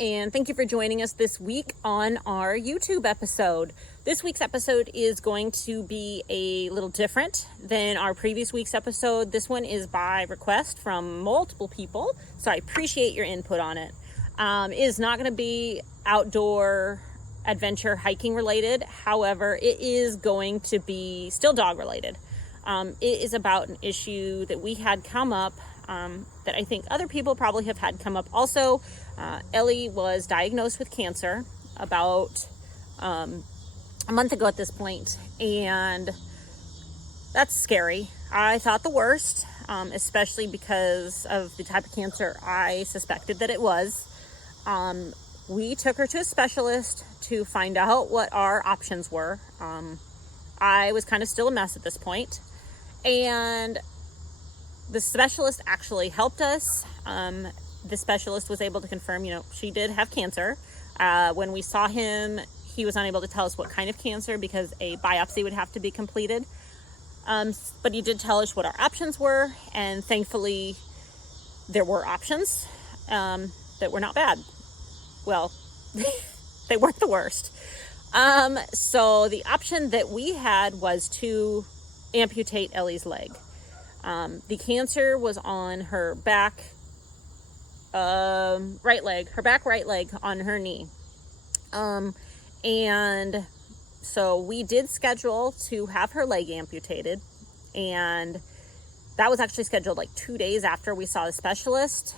and thank you for joining us this week on our YouTube episode. This week's episode is going to be a little different than our previous week's episode. This one is by request from multiple people, so I appreciate your input on it. It is not going to be outdoor adventure hiking related. However, it is going to be still dog related. It is about an issue that we had come up that I think other people probably have had come up also. Elli was diagnosed with cancer about a month ago at this point, and that's scary. I thought the worst, especially because of the type of cancer I suspected that it was. We took her to a specialist to find out what our options were. I was kind of still a mess at this point, and the specialist actually helped us. The specialist was able to confirm, she did have cancer. When we saw him, he was unable to tell us what kind of cancer because a biopsy would have to be completed. But he did tell us what our options were, and thankfully there were options that were not bad. Well, they weren't the worst. So the option that we had was to amputate Elli's leg. The cancer was on her back right leg on her knee. And so we did schedule to have her leg amputated, and that was actually scheduled like 2 days after we saw the specialist.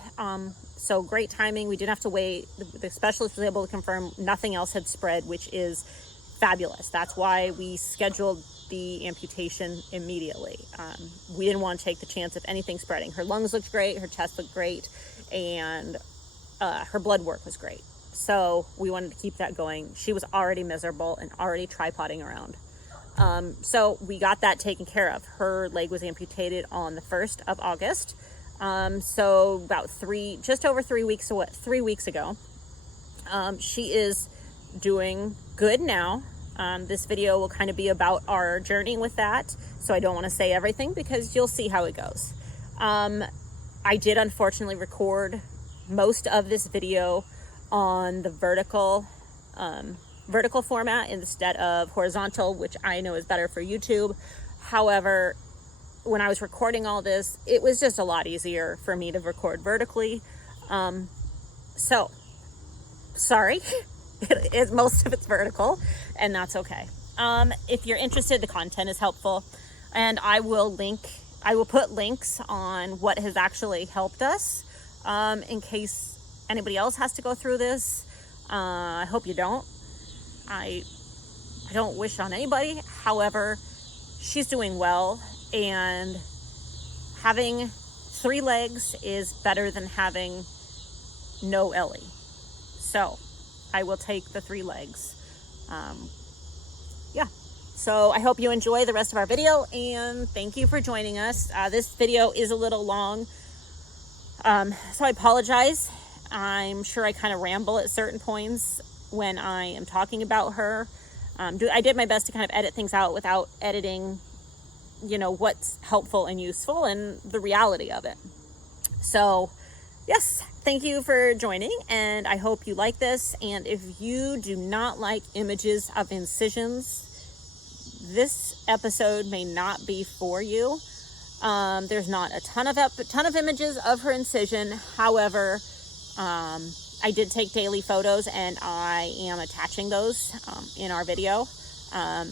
So great timing. We didn't have to wait. The specialist was able to confirm nothing else had spread, which is fabulous. That's why we scheduled the amputation immediately. We didn't want to take the chance of anything spreading. Her lungs looked great, her chest looked great, and her blood work was great. So we wanted to keep that going. She was already miserable and already tripoding around. So we got that taken care of. Her leg was amputated on the 1st of August. So about just over 3 weeks ago. She is doing good now. This video will kind of be about our journey with that, so I don't want to say everything because you'll see how it goes. I did unfortunately record most of this video on the vertical format instead of horizontal, which I know is better for YouTube. However, when I was recording all this, it was just a lot easier for me to record vertically. So sorry. Most of it's vertical, and that's okay. If you're interested, the content is helpful, and I will put links on what has actually helped us, in case anybody else has to go through this. I hope you don't. I don't wish on anybody. However, she's doing well, and having 3 legs is better than having no Elli. So I will take the 3 legs. So I hope you enjoy the rest of our video, and thank you for joining us. This video is a little long, so I apologize. I'm sure I kind of ramble at certain points when I am talking about her. I did my best to kind of edit things out without editing, what's helpful and useful and the reality of it. So yes, thank you for joining, and I hope you like this. And if you do not like images of incisions, this episode may not be for you. There's not a ton of images of her incision. However, I did take daily photos, and I am attaching those in our video.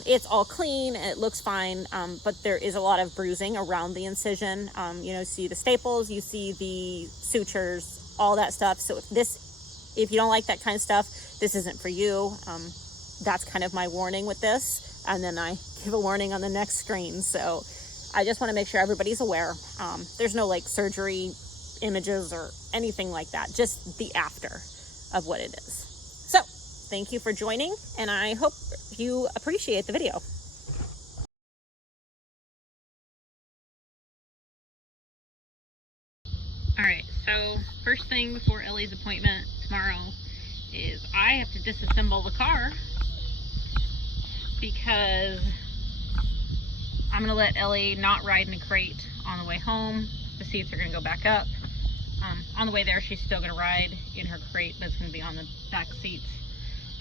It's all clean, it looks fine, but there is a lot of bruising around the incision. See the staples, you see the sutures, all that stuff. So if you don't like that kind of stuff, this isn't for you. That's kind of my warning with this, and then I give a warning on the next screen. So I just want to make sure everybody's aware. There's no surgery images or anything like that, just the after of what it is. So thank you for joining, and I hope you appreciate the video. Alright, so first thing before Elli's appointment tomorrow is I have to disassemble the car because I'm going to let Elli not ride in a crate on the way home. The seats are going to go back up. On the way there, she's still gonna ride in her crate that's gonna be on the back seats.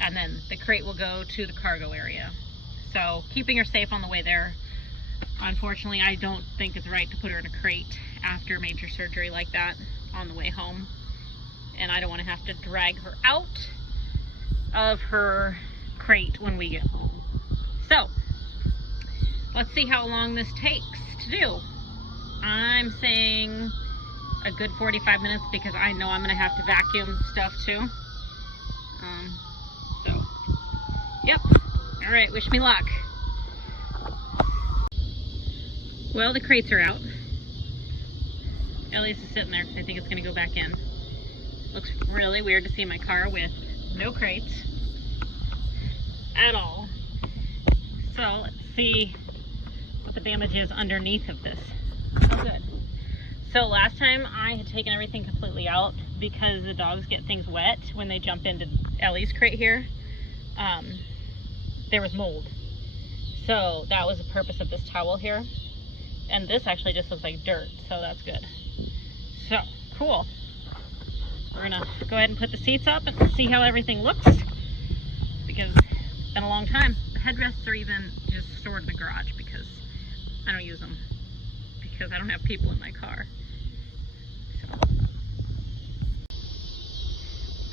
And then the crate will go to the cargo area. So keeping her safe on the way there. Unfortunately, I don't think it's right to put her in a crate after major surgery like that on the way home. And I don't want to have to drag her out of her crate when we get home. So let's see how long this takes to do. I'm saying a good 45 minutes because I know I'm going to have to vacuum stuff too. So, yep. All right, wish me luck. Well, the crates are out. Elli's is sitting there because I think it's going to go back in. Looks really weird to see my car with no crates at all. So let's see what the damage is underneath of this. Oh, good. So last time I had taken everything completely out because the dogs get things wet when they jump into Ellie's crate here. There was mold. So that was the purpose of this towel here. And this actually just looks like dirt, so that's good. So, cool. We're gonna go ahead and put the seats up and see how everything looks, because it's been a long time. The headrests are even just stored in the garage because I don't use them, because I don't have people in my car. So.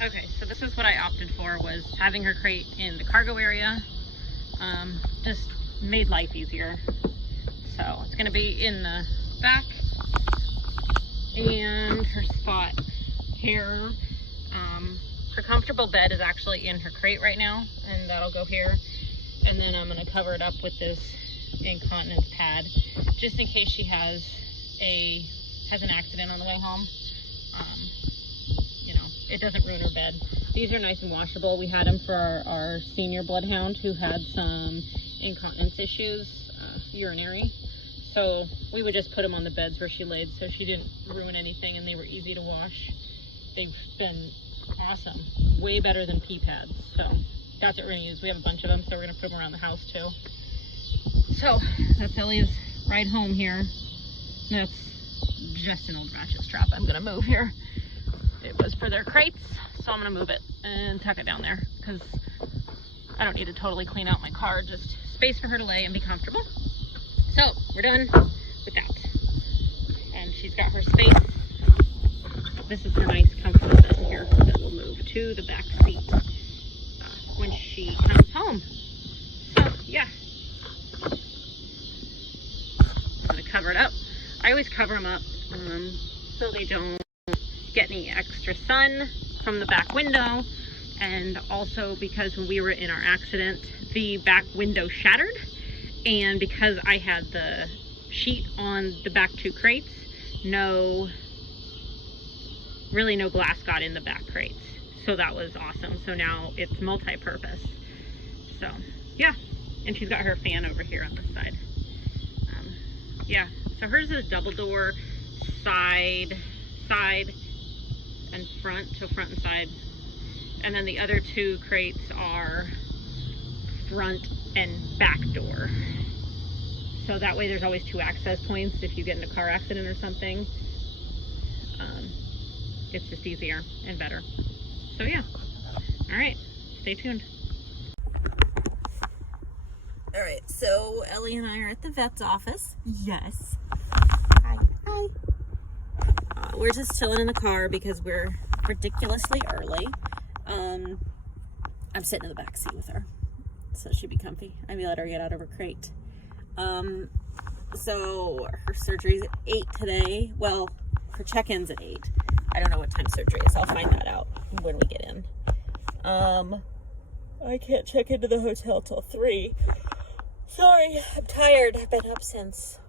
Okay, so this is what I opted for, was having her crate in the cargo area. Just made life easier. So it's going to be in the back, and her spot here. Her comfortable bed is actually in her crate right now, and that'll go here. And then I'm going to cover it up with this incontinence pad, just in case she has an accident on the way home. You know, it doesn't ruin her bed. These are nice and washable. We had them for our senior bloodhound who had some incontinence issues, urinary. So we would just put them on the beds where she laid so she didn't ruin anything, and they were easy to wash. They've been awesome. Way better than pee pads. So that's what we're going to use. We have a bunch of them, so we're going to put them around the house too. So that's Ellie's ride home here. That's just an old ratchet strap I'm going to move here. It was for their crates, so I'm going to move it and tuck it down there because I don't need to totally clean out my car. Just space for her to lay and be comfortable. So we're done with that. And she's got her space. This is her nice comfortable bed here that will move to the back seat when she comes home. So yeah. I'm going to cover it up. I always cover them up so they don't get any extra sun from the back window. And also because when we were in our accident, the back window shattered. And because I had the sheet on the back two crates, really no glass got in the back crates. So that was awesome. So now it's multi-purpose. So yeah, and she's got her fan over here on this side. Yeah, so hers is double door, side and front, so front and side. And then the other two crates are front and back door. So that way there's always two access points if you get in a car accident or something. It's just easier and better. So yeah. All right, stay tuned. All right, so Ellie and I are at the vet's office. Yes. Hi. Hi. We're just chilling in the car because we're ridiculously early. I'm sitting in the back seat with her, so she'd be comfy. I may let her get out of her crate. So her surgery's at 8 today. Well, her check-in's at 8. I don't know what time surgery is. I'll find that out when we get in. I can't check into the hotel till 3. Sorry, I'm tired. I've been up since...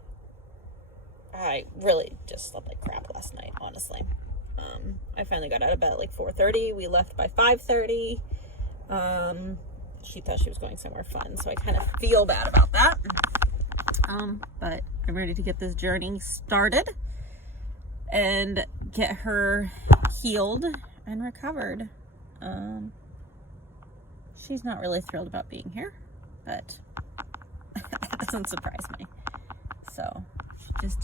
I really just slept like crap last night, honestly. I finally got out of bed at like 4:30. We left by 5:30. She thought she was going somewhere fun, so I kind of feel bad about that. But I'm ready to get this journey started and get her healed and recovered. She's not really thrilled about being here, but that doesn't surprise me. So she's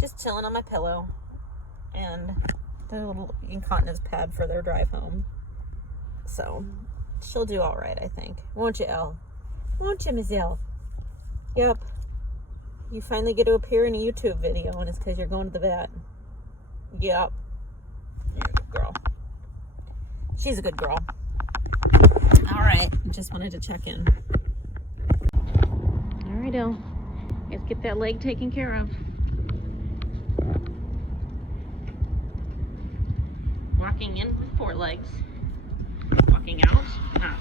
just chilling on my pillow. and the little incontinence pad for their drive home. So she'll do all right, I think. Won't you, Elle? Won't you, Miss Elle? Yep. You finally get to appear in a YouTube video, and it's because you're going to the vet. Yep. You're a good girl. She's a good girl. All right. Just wanted to check in. All right, Elle. Let's get that leg taken care of. Walking in with 4 legs. Walking out, not.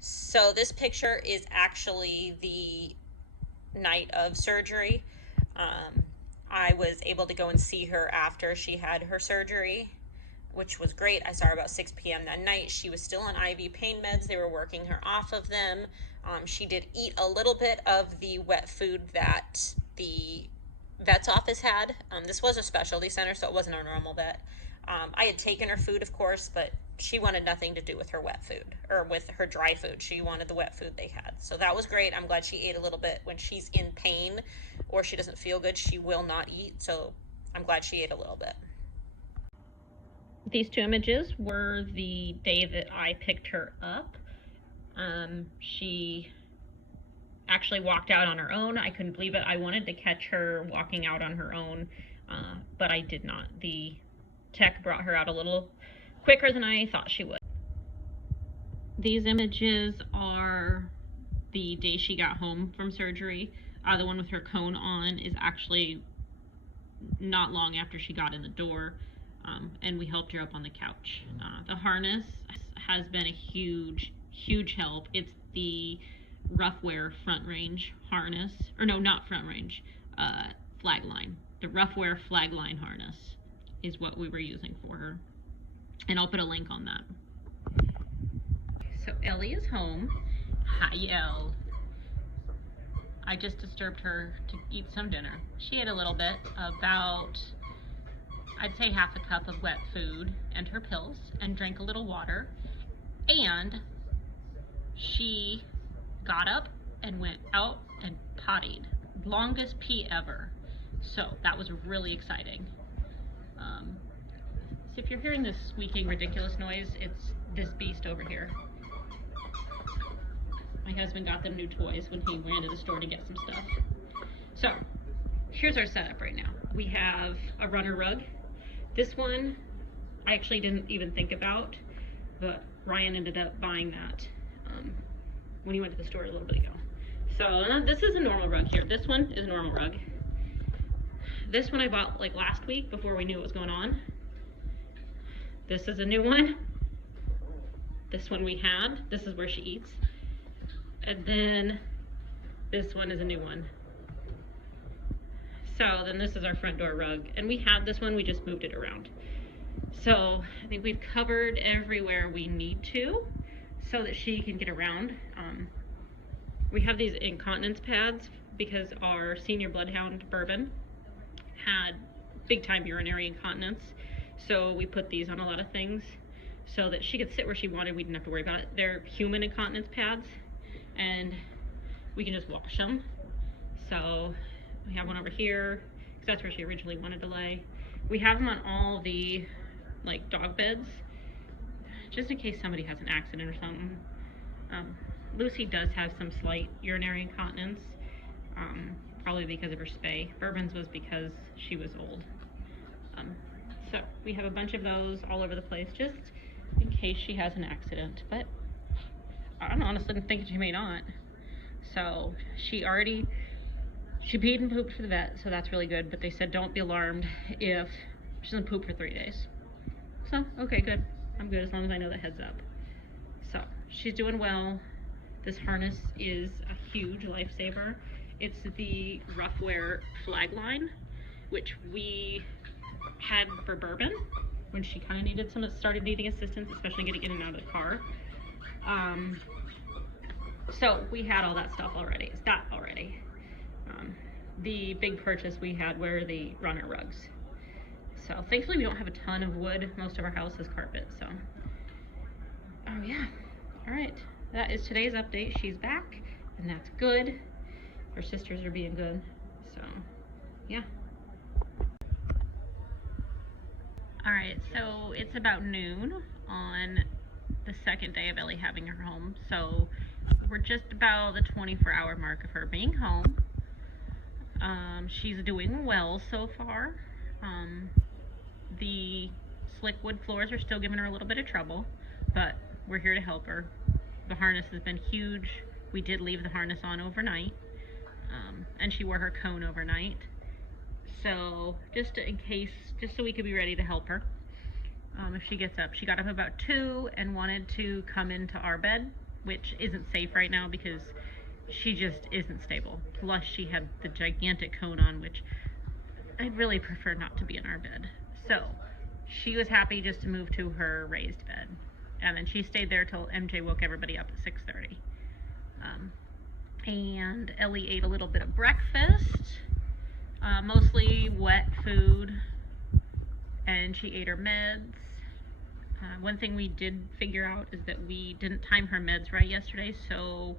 So this picture is actually the night of surgery. I was able to go and see her after she had her surgery, which was great. I saw her about 6 p.m. that night. She was still on IV pain meds. They were working her off of them. She did eat a little bit of the wet food that the vet's office had. This was a specialty center, so it wasn't a normal vet. I had taken her food, of course, but she wanted nothing to do with her wet food or with her dry food. She wanted the wet food they had. So that was great. I'm glad she ate a little bit. When she's in pain or she doesn't feel good, she will not eat. So I'm glad she ate a little bit. These 2 images were the day that I picked her up. She actually walked out on her own. I couldn't believe it. I wanted to catch her walking out on her own, but I did not. The tech brought her out a little quicker than I thought she would. These images are the day she got home from surgery. The one with her cone on is actually not long after she got in the door, and we helped her up on the couch. The harness has been a huge help. It's the Roughwear front range harness, or no, not front range, flag line. The Roughwear flag line harness is what we were using for her, and I'll put a link on that. So Ellie is home. Hi, Elle. I just disturbed her to eat some dinner. She ate a little bit, about, I'd say half a cup of wet food and her pills, and drank a little water, and she got up and went out and pottied. Longest pee ever. So that was really exciting. So if you're hearing this squeaking ridiculous noise, it's this beast over here. My husband got them new toys when he ran to the store to get some stuff. So here's our setup right now. We have a runner rug. This one I actually didn't even think about, but Ryan ended up buying that when he went to the store a little bit ago. So this is a normal rug here. This one is a normal rug. This one I bought like last week before we knew what was going on. This is a new one. This one we had. This is where she eats. And then this one is a new one. So then this is our front door rug. And we had this one, we just moved it around. So I think we've covered everywhere we need to so that she can get around. We have these incontinence pads because our senior bloodhound, Bourbon, had big time urinary incontinence. So we put these on a lot of things so that she could sit where she wanted. We didn't have to worry about it. They're human incontinence pads, and we can just wash them. So we have one over here because that's where she originally wanted to lay. We have them on all the like dog beds just in case somebody has an accident or something. Lucy does have some slight urinary incontinence, probably because of her spay. Bourbon's was because she was old. So we have a bunch of those all over the place just in case she has an accident, but I honestly think she may not. So she peed and pooped for the vet, so that's really good, but they said don't be alarmed if she doesn't poop for 3 days. So, okay, good. I'm good as long as I know the heads up. So, she's doing well. This harness is a huge lifesaver. It's the Roughwear flag line, which we had for Bourbon when she kind of started needing assistance, especially getting in and out of the car. So we had all that stuff already. The big purchase we had were the runner rugs. So thankfully we don't have a ton of wood. Most of our house is carpet, so. Oh yeah, all right. That is today's update. She's back, and that's good. Her sisters are being good, so yeah. Alright, so it's about noon on the second day of Ellie having her home. So we're just about the 24-hour mark of her being home. She's doing well so far. The slick wood floors are still giving her a little bit of trouble, but we're here to help her. The harness has been huge. We did leave the harness on overnight, and she wore her cone overnight. So just in case, just so we could be ready to help her if she gets up. She got up about 2 and wanted to come into our bed, which isn't safe right now because she just isn't stable. Plus she had the gigantic cone on, which I'd really prefer not to be in our bed. So she was happy just to move to her raised bed, and then she stayed there till MJ woke everybody up at 6:30. And Ellie ate a little bit of breakfast, mostly wet food, and she ate her meds. One thing we did figure out is that we didn't time her meds right yesterday, so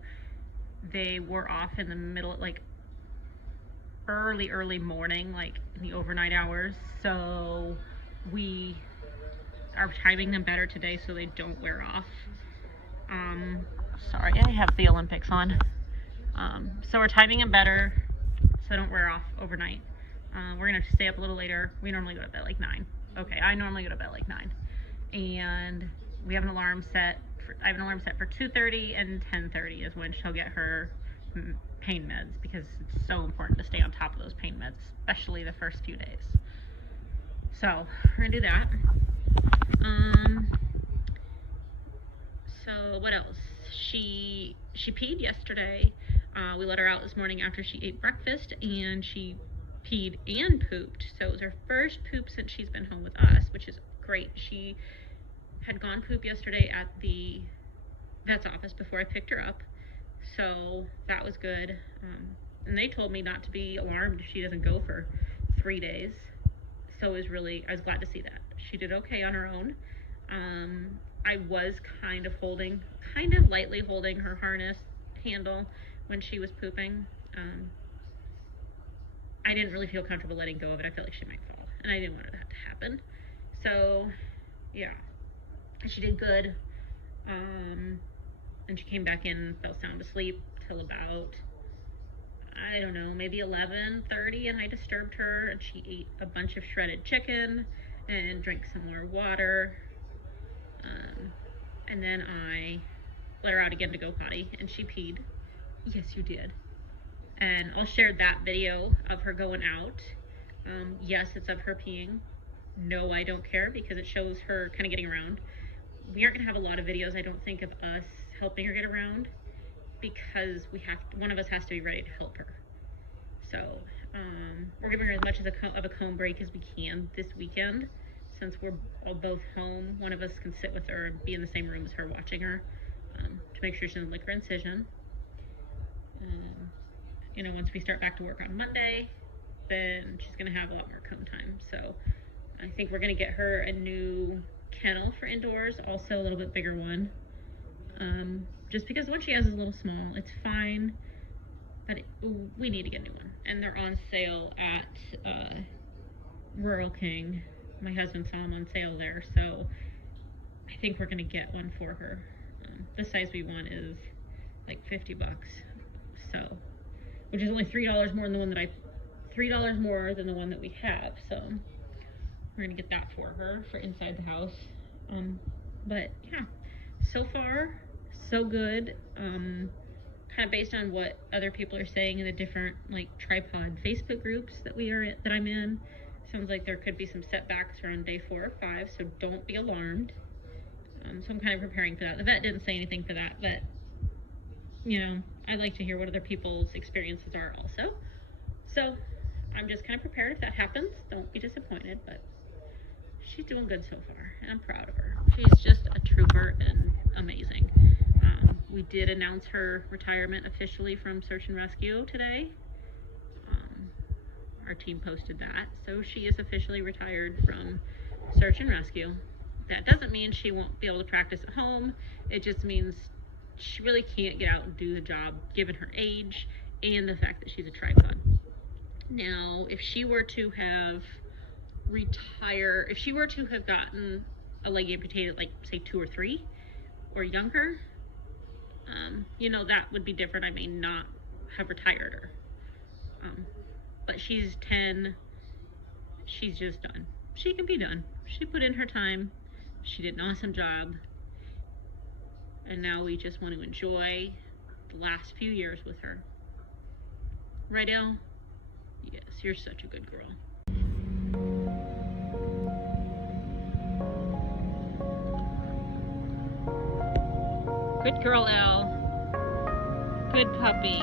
they were off in the middle, like early morning, like in the overnight hours. So we are timing them better today so they don't wear off. Sorry, I have the Olympics on. So we're timing them better so they don't wear off overnight. We're gonna stay up a little later. We normally go to bed like 9. Okay, I normally go to bed like 9. And we have an alarm set. I have an alarm set for 2:30 and 10:30 is when she'll get her pain meds, because it's so important to stay on top of those pain meds, especially the first few days. So we're gonna do that. So what else? She peed yesterday. We let her out this morning after she ate breakfast, and she peed and pooped. So it was her first poop since she's been home with us, which is great. She had gone poop yesterday at the vet's office before I picked her up, so that was good. And they told me not to be alarmed if she doesn't go for 3 days. So I was glad to see that. She did okay on her own. I was kind of lightly holding her harness handle when she was pooping. I didn't really feel comfortable letting go of it. I felt like she might fall, and I didn't want that to happen. So, yeah. She did good. And she came back in, fell sound asleep till about, I don't know, maybe 11:30, and I disturbed her, and she ate a bunch of shredded chicken and drank some more water. And then I let her out again to go potty, and she peed. Yes, you did. And I'll share that video of her going out. Yes, it's of her peeing. No, I don't care, because it shows her kind of getting around. We aren't gonna have a lot of videos, I don't think, of us helping her get around, because one of us has to be ready to help her. So we're giving her as much of a comb break as we can this weekend. Since we're both home, one of us can sit with her and be in the same room as her, watching her, to make sure she doesn't lick her incision. Once we start back to work on Monday, then she's gonna have a lot more comb time. So I think we're gonna get her a new kennel for indoors, also a little bit bigger one. Just because the one she has is a little small. It's fine, but we need to get a new one. And they're on sale at Rural King. My husband saw them on sale there, so I think we're gonna get one for her. The size we want is like $50, so, which is only $3 more than the one that $3 more than the one that we have. So we're gonna get that for her for inside the house. But yeah, so far so good. Kind of based on what other people are saying in the different like tripod Facebook groups that I'm in. Sounds like there could be some setbacks around day 4 or 5, so don't be alarmed. So I'm kind of preparing for that. The vet didn't say anything for that, but I'd like to hear what other people's experiences are also. So I'm just kind of prepared if that happens. Don't be disappointed, but she's doing good so far, and I'm proud of her. She's just a trooper and amazing. We did announce her retirement officially from Search and Rescue today. Our team posted that, so she is officially retired from Search and Rescue. That doesn't mean she won't be able to practice at home. It just means she really can't get out and do the job given her age and the fact that she's a tripod. Now, if she were to have retire, if she were to have gotten a leg amputated, like say 2 or 3 or younger, you know, that would be different. I may not have retired her. But she's 10. She's just done. She can be done. She put in her time. She did an awesome job. And now we just want to enjoy the last few years with her. Right, Elle? Yes, you're such a good girl. Good girl, Elle. Good puppy.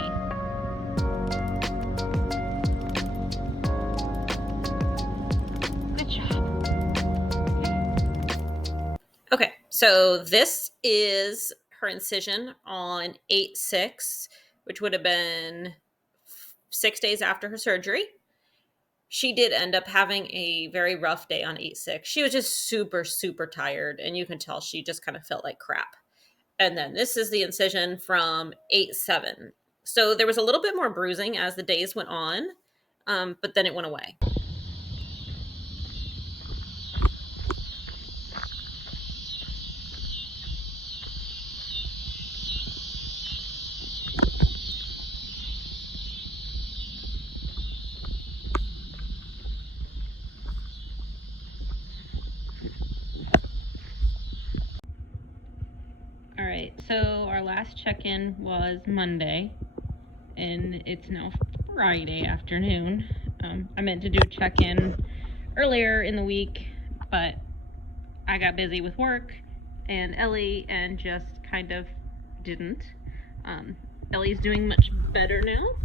Good job. Okay, so this is her incision on 8/6, which would have been 6 days after her surgery. She did end up having a very rough day on 8/6. She was just super, super tired, and you can tell she just kind of felt like crap. And then this is the incision from 8/7. So there was a little bit more bruising as the days went on, but then it went away. All right, so our last check-in was Monday, and it's now Friday afternoon. I meant to do a check-in earlier in the week, but I got busy with work and Ellie and just kind of didn't. Ellie's doing much better now.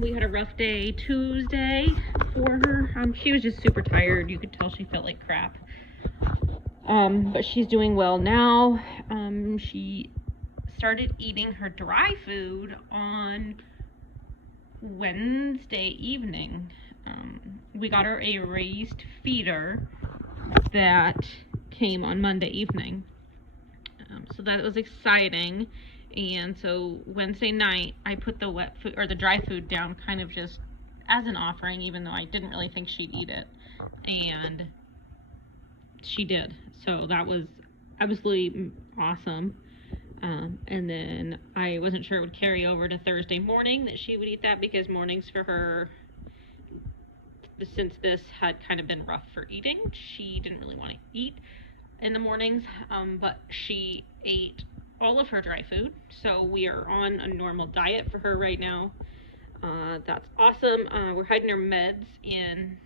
We had a rough day Tuesday for her. She was just super tired. You could tell she felt like crap. But she's doing well now. She started eating her dry food on Wednesday evening. We got her a raised feeder that came on Monday evening. So that was exciting. And so Wednesday night, I put the wet food or the dry food down kind of just as an offering, even though I didn't really think she'd eat it. And she did. So that was absolutely awesome. And then I wasn't sure it would carry over to Thursday morning that she would eat that, because mornings for her, since this had kind of been rough for eating, she didn't really want to eat in the mornings, but she ate all of her dry food. So we are on a normal diet for her right now. That's awesome. We're hiding her meds in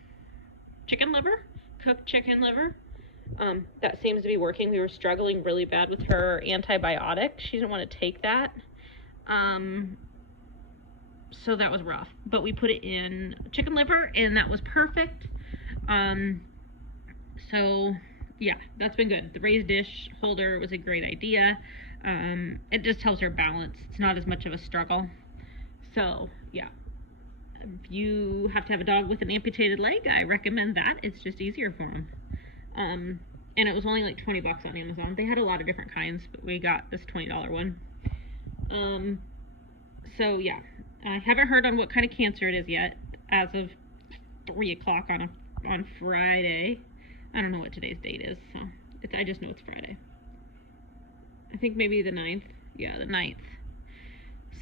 chicken liver, cooked chicken liver. That seems to be working. We were struggling really bad with her antibiotic. She didn't want to take that. So that was rough. But we put it in chicken liver, and that was perfect. So yeah, that's been good. The raised dish holder was a great idea. It just helps her balance. It's not as much of a struggle. So yeah, if you have to have a dog with an amputated leg, I recommend that. It's just easier for them. And it was only like $20 on Amazon. They had a lot of different kinds, but we got this $20 one. So yeah, I haven't heard on what kind of cancer it is yet, as of 3 o'clock on Friday. I don't know what today's date is, so I just know it's Friday. I think maybe the 9th. Yeah, the 9th.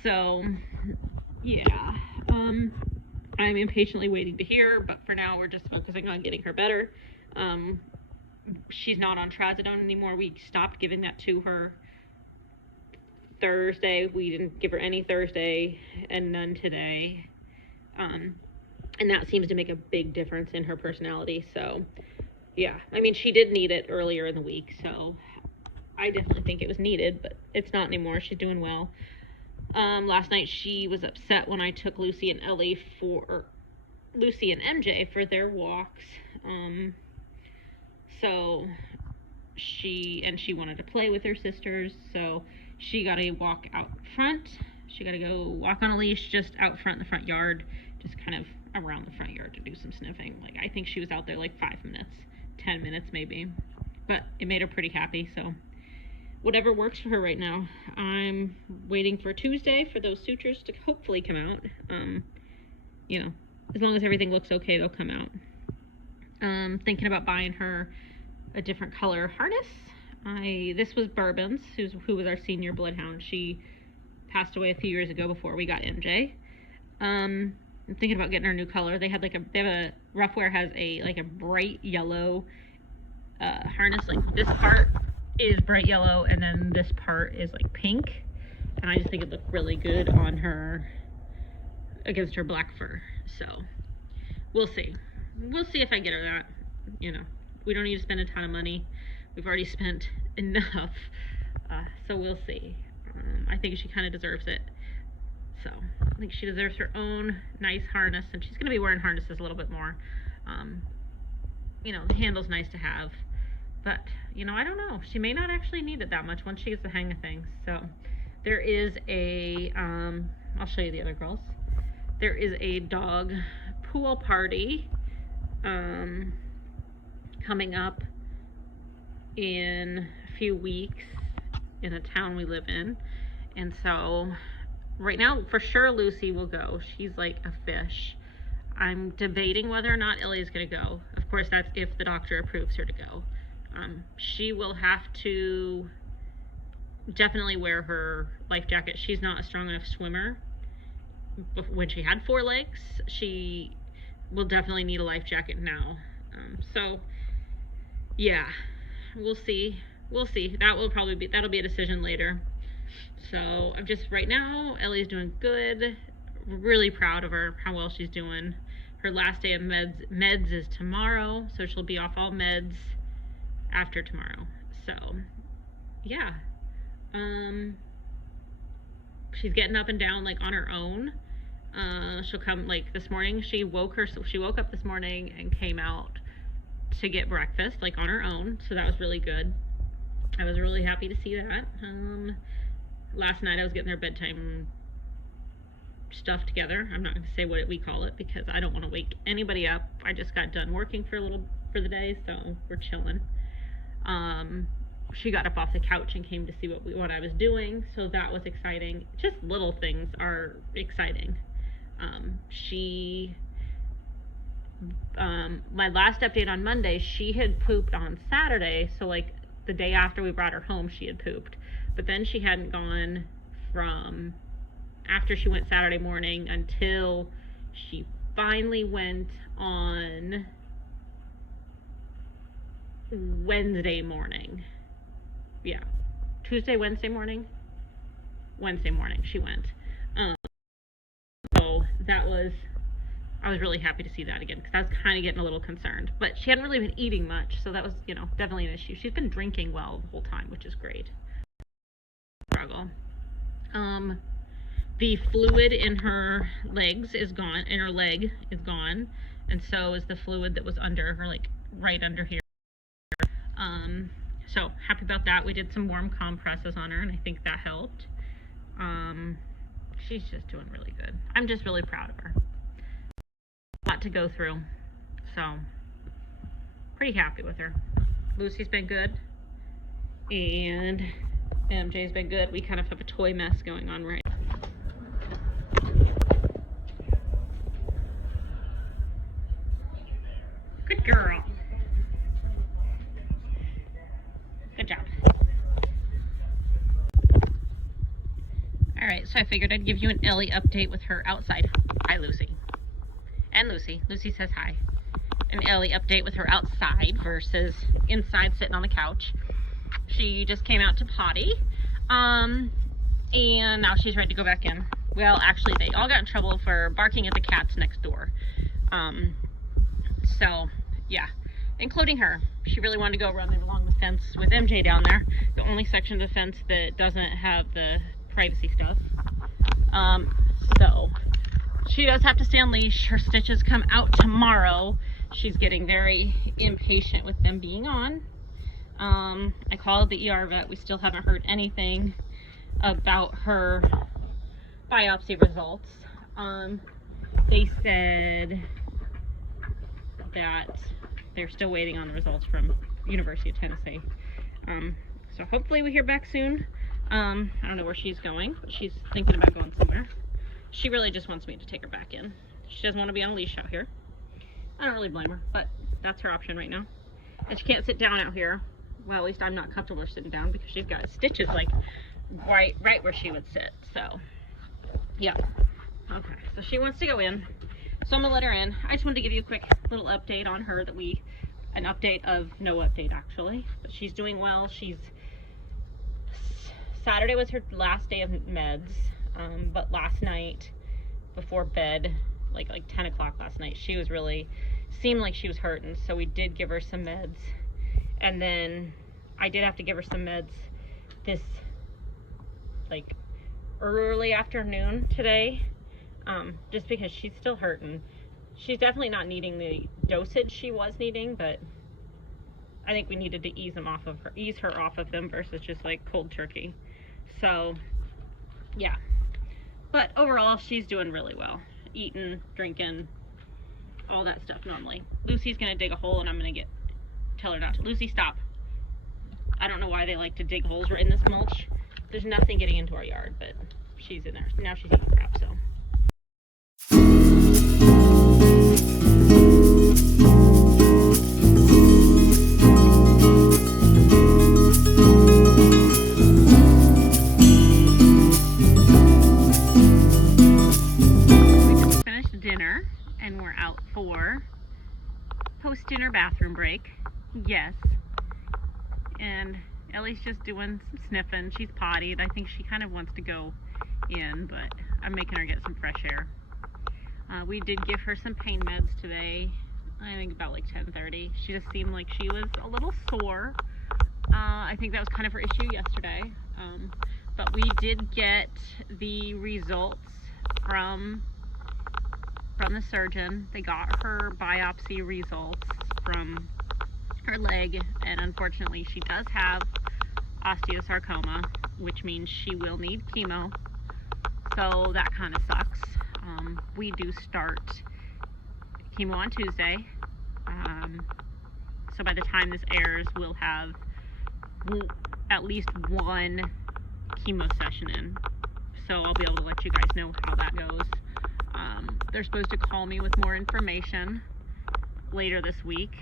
So yeah, I'm impatiently waiting to hear, but for now we're just focusing on getting her better. She's not on trazodone anymore. We stopped giving that to her Thursday. We didn't give her any Thursday and none today. And that seems to make a big difference in her personality. So yeah, I mean, she did need it earlier in the week, so I definitely think it was needed, but it's not anymore. She's doing well. Last night she was upset when I took Lucy and MJ for their walks. So she wanted to play with her sisters, so she got to walk out front. She got to go walk on a leash just out front in the front yard, just kind of around the front yard to do some sniffing. Like, I think she was out there like 5 minutes, 10 minutes maybe, but it made her pretty happy. So whatever works for her right now. I'm waiting for Tuesday for those sutures to hopefully come out. You know, as long as everything looks okay, they'll come out. Thinking about buying her a different color harness. This was Bourbon's, who was our senior bloodhound. She passed away a few years ago before we got MJ. I'm thinking about getting her a new color. They have Roughwear has a bright yellow harness. Like this part is bright yellow, and then this part is like pink. And I just think it looked really good on her against her black fur. So we'll see. We'll see if I get her that. You know, we don't need to spend a ton of money. We've already spent enough. So we'll see. I think she kind of deserves it. So I think she deserves her own nice harness, and she's going to be wearing harnesses a little bit more. You know, the handle's nice to have, but you know, I don't know. She may not actually need it that much once she gets the hang of things. So there is I'll show you the other girls. There is a dog pool party coming up in a few weeks in a town we live in, and so right now for sure Lucy will go. She's like a fish. I'm debating whether or not Elli is going to go. Of course, that's if the doctor approves her to go. She will have to definitely wear her life jacket. She's not a strong enough swimmer. When she had 4 legs, she will definitely need a life jacket now. So yeah, we'll see. That'll be a decision later. So I'm just, right now Ellie's doing good. Really proud of her, how well she's doing. Her last day of meds is tomorrow, so she'll be off all meds after tomorrow. So yeah, she's getting up and down like on her own. She'll come, like this morning she woke up this morning and came out to get breakfast like on her own, so that was really good. I was really happy to see that. Last night I was getting their bedtime stuff together. I'm not going to say what we call it because I don't want to wake anybody up. I just got done working for the day, so we're chilling. She got up off the couch and came to see what I was doing, so that was exciting. Just little things are exciting. My last update on Monday, she had pooped on Saturday, so like the day after we brought her home she had pooped, but then she hadn't gone from after she went Saturday morning until she finally went on Wednesday morning. Yeah, Wednesday morning she went. So I was really happy to see that again, because I was kind of getting a little concerned, but she hadn't really been eating much, so that was, you know, definitely an issue. She's been drinking well the whole time, which is great. Struggle. The fluid in her legs is gone, in her leg is gone, and so is the fluid that was under her, like right under here. So happy about that. We did some warm compresses on her, and I think that helped. She's just doing really good. I'm just really proud of her. A lot to go through, so pretty happy with her. Lucy's been good, and MJ's been good. We kind of have a toy mess going on right now. Good girl. Good job. Alright, so I figured I'd give you an Elli update with her outside. Hi, Lucy. And Lucy. Lucy says hi. An Elli update with her outside versus inside sitting on the couch. She just came out to potty. And now she's ready to go back in. Well, actually, they all got in trouble for barking at the cats next door. So, yeah. Including her. She really wanted to go run along the fence with MJ down there. The only section of the fence that doesn't have the privacy stuff. So she does have to stay on leash. Her stitches come out tomorrow. She's getting very impatient with them being on. I called the ER vet. We still haven't heard anything about her biopsy results. They said that they're still waiting on the results from University of Tennessee. So hopefully we hear back soon. I don't know where she's going, but she's thinking about going somewhere. She really just wants me to take her back in. She doesn't want to be on a leash out here. I don't really blame her, but that's her option right now. And she can't sit down out here. Well, at least I'm not comfortable sitting down because she's got stitches like right where she would sit. So yeah. Okay, so she wants to go in. So I'm gonna let her in. I just wanted to give you a quick little update on her, an update of no update actually. But she's doing well. Saturday was her last day of meds. But last night before bed, like 10 o'clock last night, she was seemed like she was hurting. So we did give her some meds. And then I did have to give her some meds this like early afternoon today, just because she's still hurting. She's definitely not needing the dosage she was needing, but I think we needed to ease her off of them versus just like cold turkey. So yeah, but overall she's doing really well, eating, drinking, all that stuff normally. Lucy's gonna dig a hole and I'm gonna tell her not to. Lucy, stop. I don't know why they like to dig holes. We're in this mulch. There's nothing getting into our yard, but she's in there. Now she's eating crap, so. We just finished dinner and we're out for post-dinner bathroom break. Yes. And Ellie's just doing some sniffing. She's pottied. I think she kind of wants to go in, but I'm making her get some fresh air. We did give her some pain meds today. I think about like 10:30. She just seemed like she was a little sore. I think that was kind of her issue yesterday. But we did get the results from the surgeon. They got her biopsy results from her leg, and unfortunately she does have osteosarcoma, which means she will need chemo. So that kind of sucks. We do start chemo on Tuesday. So by the time this airs, we'll have at least one chemo session in. So I'll be able to let you guys know how that goes. They're supposed to call me with more information later this week.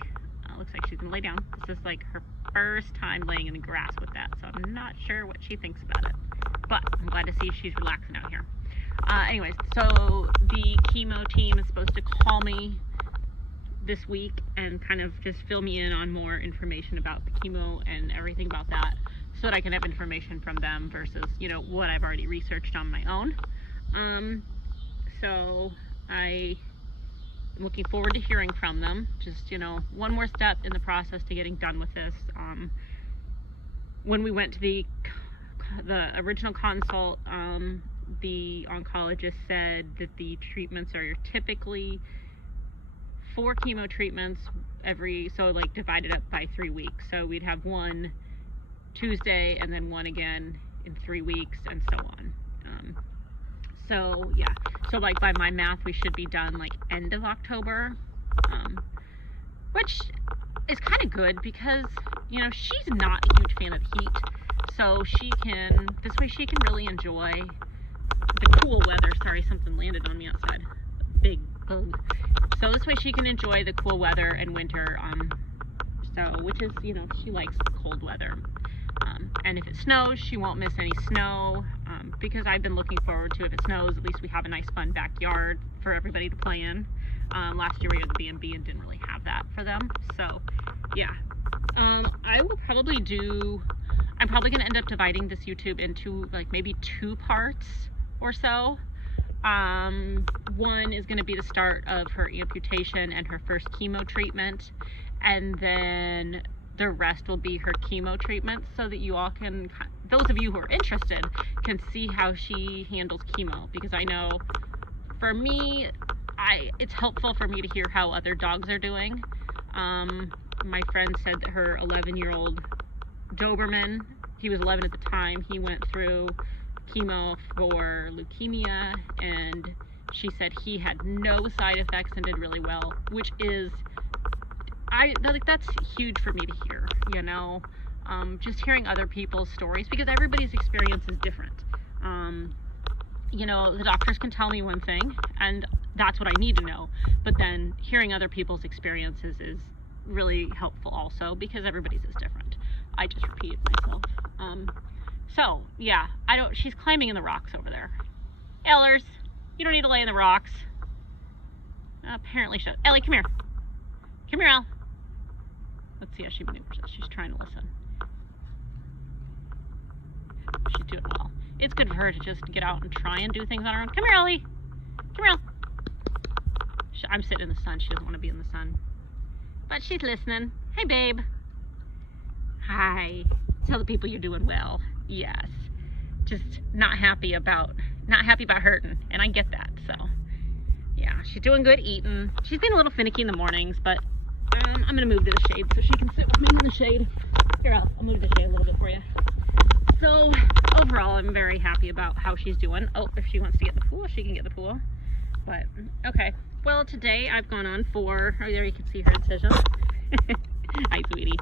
Looks like she's gonna lay down. This is like her first time laying in the grass with that, so I'm not sure what she thinks about it. But I'm glad to see she's relaxing out here. Anyways, so the chemo team is supposed to call me this week and kind of just fill me in on more information about the chemo and everything about that, so that I can have information from them versus, you know, what I've already researched on my own. So I'm looking forward to hearing from them. Just, you know, one more step in the process to getting done with this. When we went to the original consult, the oncologist said that the treatments are typically 4 chemo treatments so like divided up by 3 weeks. So we'd have one Tuesday and then one again in 3 weeks and so on. So yeah, so like by my math we should be done like end of October, which is kind of good because, you know, she's not a huge fan of heat, so this way she can really enjoy the cool weather. Sorry, something landed on me outside, big bug. So this way she can enjoy the cool weather and winter, which is, you know, she likes cold weather. And if it snows, she won't miss any snow, because I've been looking forward to, if it snows, at least we have a nice fun backyard for everybody to play in. Last year we had the B&B and didn't really have that for them. So yeah, I will probably I'm probably going to end up dividing this YouTube into like maybe 2 parts or so. One is going to be the start of her amputation and her first chemo treatment, and then the rest will be her chemo treatment, so that you all can, those of you who are interested, can see how she handles chemo. Because I know for me, it's helpful for me to hear how other dogs are doing. My friend said that her 11-year-old Doberman, he was 11 at the time, he went through chemo for leukemia, and she said he had no side effects and did really well, which is, that's huge for me to hear, you know, just hearing other people's stories, because everybody's experience is different. You know, the doctors can tell me one thing, and that's what I need to know, but then hearing other people's experiences is really helpful also, because everybody's is different. I just repeated myself. So yeah, she's climbing in the rocks over there. Ellers, you don't need to lay in the rocks. Apparently she does. Ellie, come here. Come here, Elle. Let's see how she maneuvers it. She's trying to listen. She's doing well. It's good for her to just get out and try and do things on her own. Come here, Ellie. Come here, Elle. I'm sitting in the sun. She doesn't want to be in the sun. But she's listening. Hey, babe. Hi. Tell the people you're doing well. Yes. Just not happy about hurting. And I get that, so. Yeah, she's doing good eating. She's been a little finicky in the mornings, but I'm going to move to the shade so she can sit with me in the shade. Here, I'll move to the shade a little bit for you. So, overall, I'm very happy about how she's doing. Oh, if she wants to get in the pool, she can get in the pool. But, okay. Well, today I've gone on for, oh, there you can see her incision. Hi, sweetie.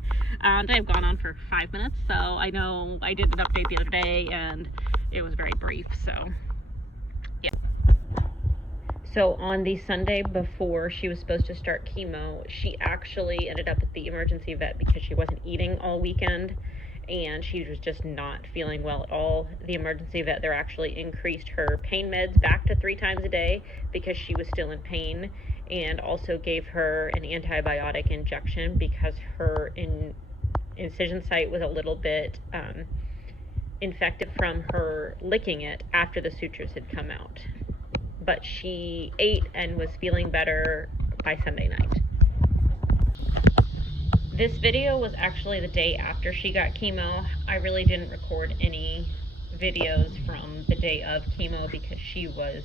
Today I've gone on for 5 minutes, so I know I did an update the other day, and it was very brief, so, yeah. So on the Sunday before she was supposed to start chemo, she actually ended up at the emergency vet because she wasn't eating all weekend, and she was just not feeling well at all. The emergency vet there actually increased her pain meds back to 3 times a day because she was still in pain, and also gave her an antibiotic injection because her incision site was a little bit infected from her licking it after the sutures had come out. But she ate and was feeling better by Sunday night. This video was actually the day after she got chemo. I really didn't record any videos from the day of chemo because she was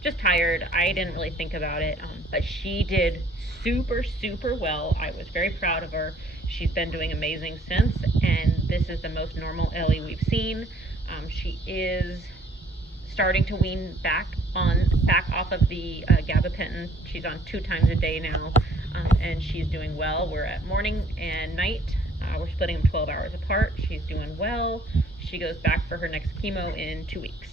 just tired. I didn't really think about it, but she did super, super well. I was very proud of her. She's been doing amazing since, and this is the most normal Ellie we've seen. She is starting to wean back off of the gabapentin. She's on 2 times a day now, and she's doing well. We're at morning and night. We're splitting them 12 hours apart. She's doing well. She goes back for her next chemo in 2 weeks.